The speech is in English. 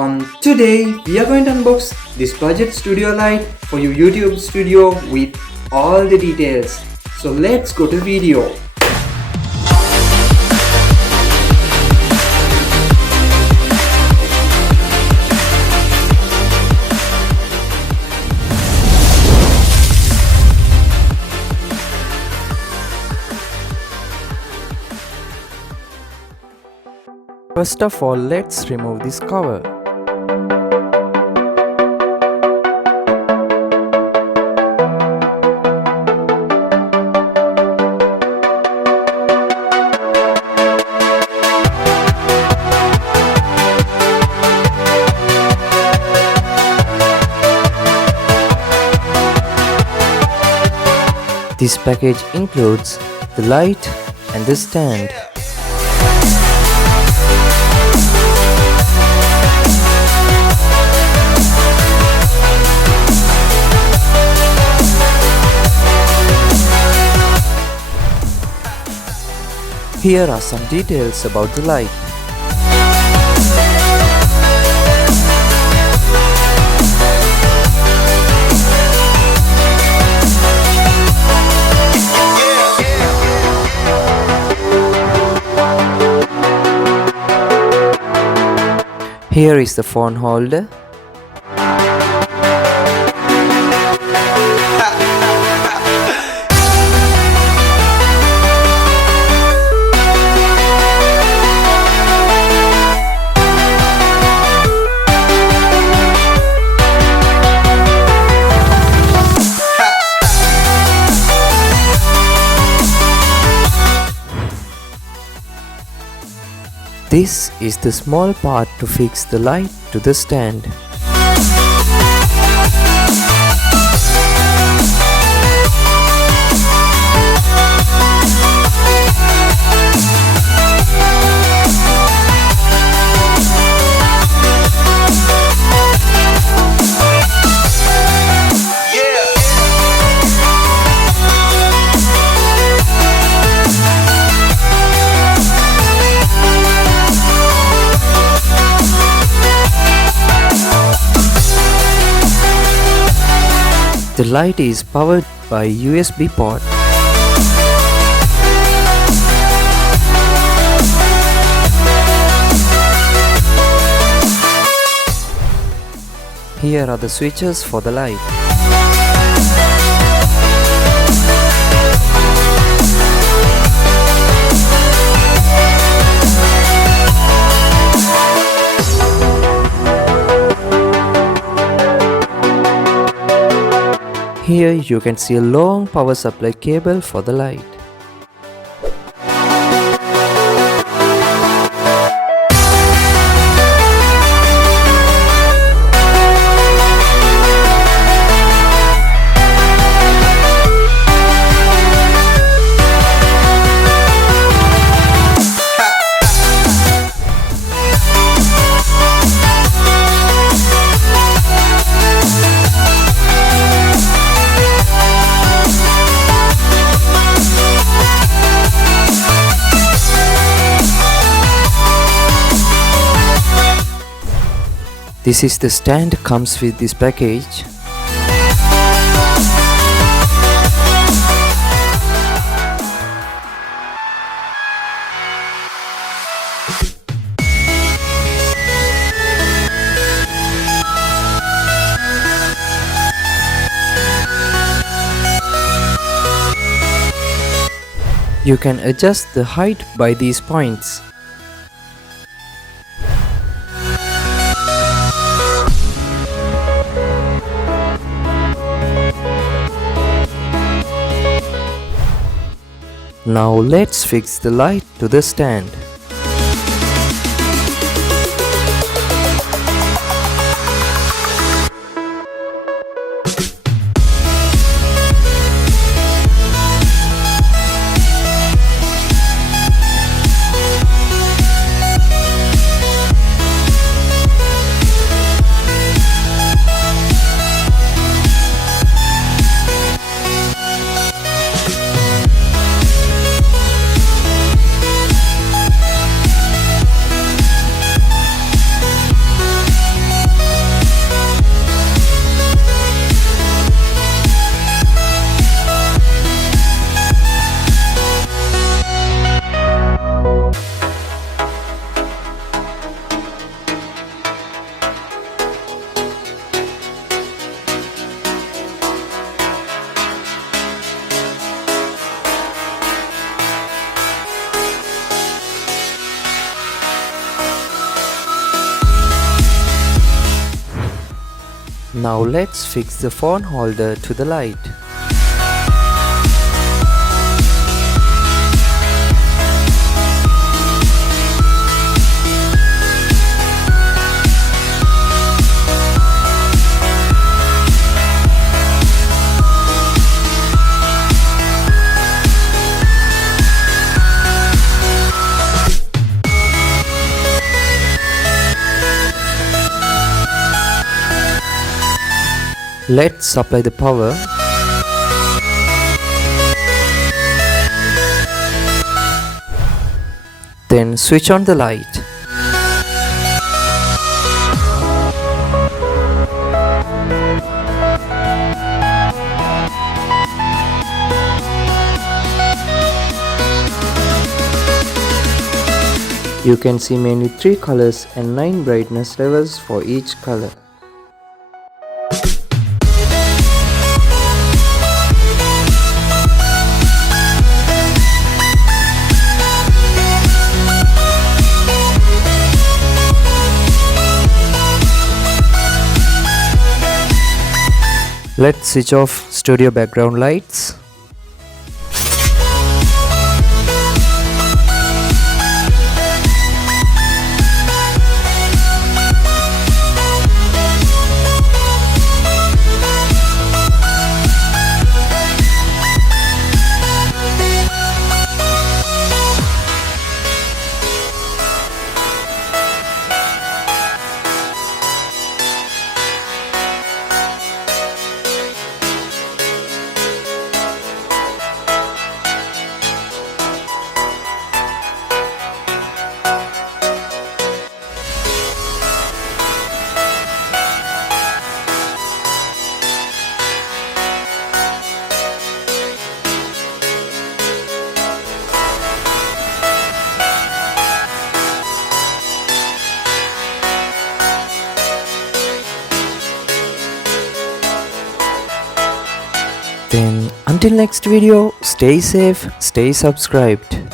Today we are going to unbox this budget studio light for your YouTube studio with all the details. So let's go to video. First of all, let's remove this cover. This package includes the light and the stand. Here are some details about the light. Here is the phone holder. This is the small part to fix the light to the stand. The light is powered by USB port. Here are the switches for the light. Here you can see a long power supply cable for the light. This is the stand comes with this package. You can adjust the height by these points. Now let's fix the light to the stand. Now let's fix the phone holder to the light. Let's supply the power. Then switch on the light. You can see mainly 3 colors and 9 brightness levels for each color. Let's switch off studio background lights. Then until next video, stay safe, stay subscribed.